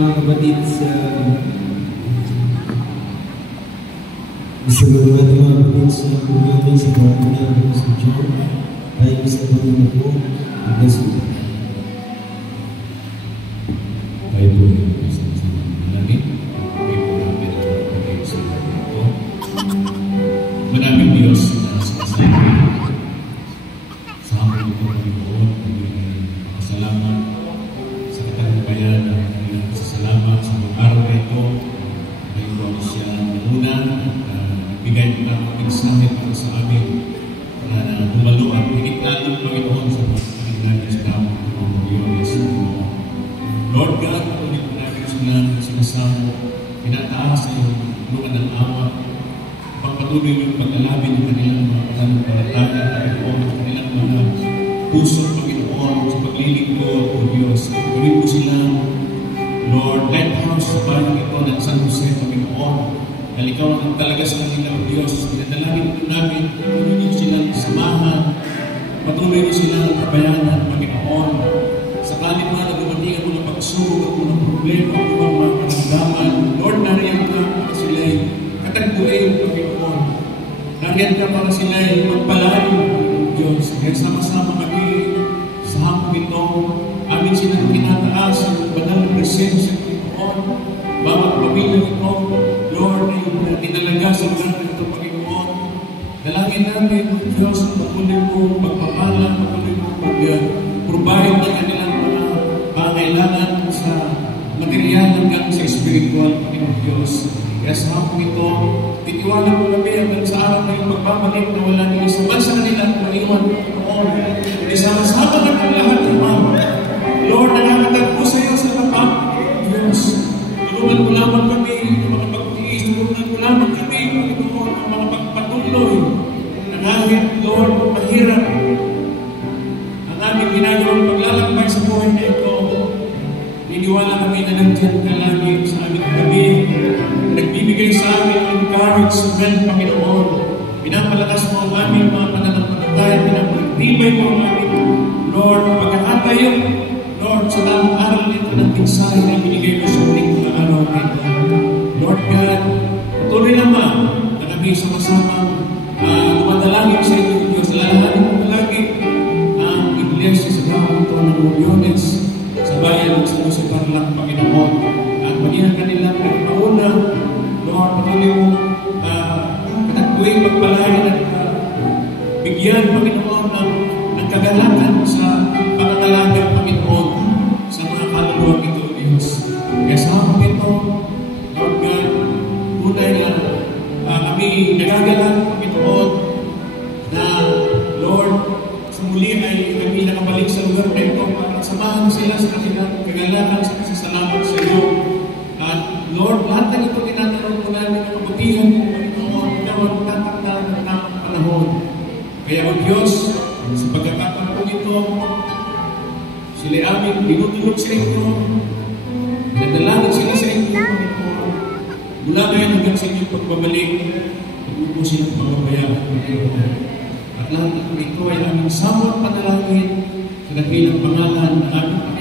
mga kapatid sa mga kapatid sa kumiyado sa mga pinagod sa Diyon, tayo sa Panginoon po, bless you. Tayo po yung isang langit, tayo po namin ang kapatid sa mga ito. Maraming Diyos na sinasabi sa aming ito, Panginoon, pasalamat sa katagumpayan ng kanilang pasasalamat sa mga araw na ito. Ngayon po ako siya muna at nagbigay ng tamang mensahe para sa amin para humalo at higit lalong Panginoon sa mga kanilang sa tamang ng Diyos. Lord God, ulit po namin silang sinasamo, pinataas sa iyong tulungan ng awa, pagpatuloy yung pag-alabin ng kanilang mga pananampalataya, Panginoon, ng kanilang mga puso, Panginoon, sa paglilingkod, O Diyos. Gawin po silang, Lord, lighthouse sa bayan ito ng San Jose, Panginoon, dahil ikaw ang talaga sa kanila, O Diyos. Pinadalangin po namin, patuloy niyo silang samahan, patuloy niyo silang kabayanan, Panginoon. Sakali mga nagumating ako ng pagsubok at mga problema at mga panagdaman, Lord, nariyan ka para sila'y katagpuin, Panginoon. Nariyan ka para sila'y magpalayo, Diyos. Kaya sama-sama kami sa hapon ito, amin silang tinataas ang banal na presensya, Panginoon. Bawat pamilya ito, Lord, ay tinalaga sa lugar na ito, Panginoon. Dalangin namin, Diyos, patuloy po magpapala, patuloy po mag-provide ng kanilang mga pangailangan sa material hanggang sa spiritual, Panginoon Diyos. Kaya sa hapon ito, titiwala po kami hanggang sa araw na yung magbabalik na wala nila sa bansa nila at maiwan, Panginoon. Hindi sama-sama na ang lahat ng mga Lord, nangangatan po sa iyo sa lapat, Diyos. Tulungan mo lamang kami ng mga pagtiis, tulungan mo lamang kami, Panginoon, ng mga pagpatuloy na kahit, Lord, mahirap ang aming ginagawang paglalakbay sa buhay na ito. Niniwala kami na nandiyan ka lagi sa aming gabi. Nagbibigay sa amin ng encouragement, Panginoon. Pinapalakas mo ang aming mga pananampalataya, pinapagtibay mo ang aming, Lord, pagkakatayo, Lord, sa tamang aral nito ng tinsahe na binigay mo sa uling mga araw nito. Lord God, patuloy naman na kami sama-sama dumadalangin sa ito, Diyos. Lalahanin mo lagi ang iglesia sa gawang ito ng Uniones sa bayan ng San Jose Tarlac, Panginoon. At maging ang kanilang nagpauna, Lord, patuloy mo katagpuin, magpalayan at bigyan, Panginoon, ng kagalakan sa pangangalaga, Panginoon, sa mga kaluluwang ito, Diyos. Kaya sa hapon ito, Lord God, tunay na kami nagagalang, Panginoon, na, Lord, sa muli ay kami nakabalik sa lugar na ito para samahan sila sa kanilang kagalakan sa kasasalamat sa iyo. At, Lord, lahat ng ito tinatanong ko namin ang kabutihan mo, Panginoon, ikaw ang tatakda ng tamang panahon. Kaya, O Diyos, sa pagkakataon po ito, sila aming binutulog sa inyo, nadalangin sila sa inyo, Panginoon. Mula ngayon hanggang sa inyong pagbabalik, huwag po silang pagbabayaan, Panginoon. At lahat ng ito ay aming samot panalangin sa dakilang pangalan na aming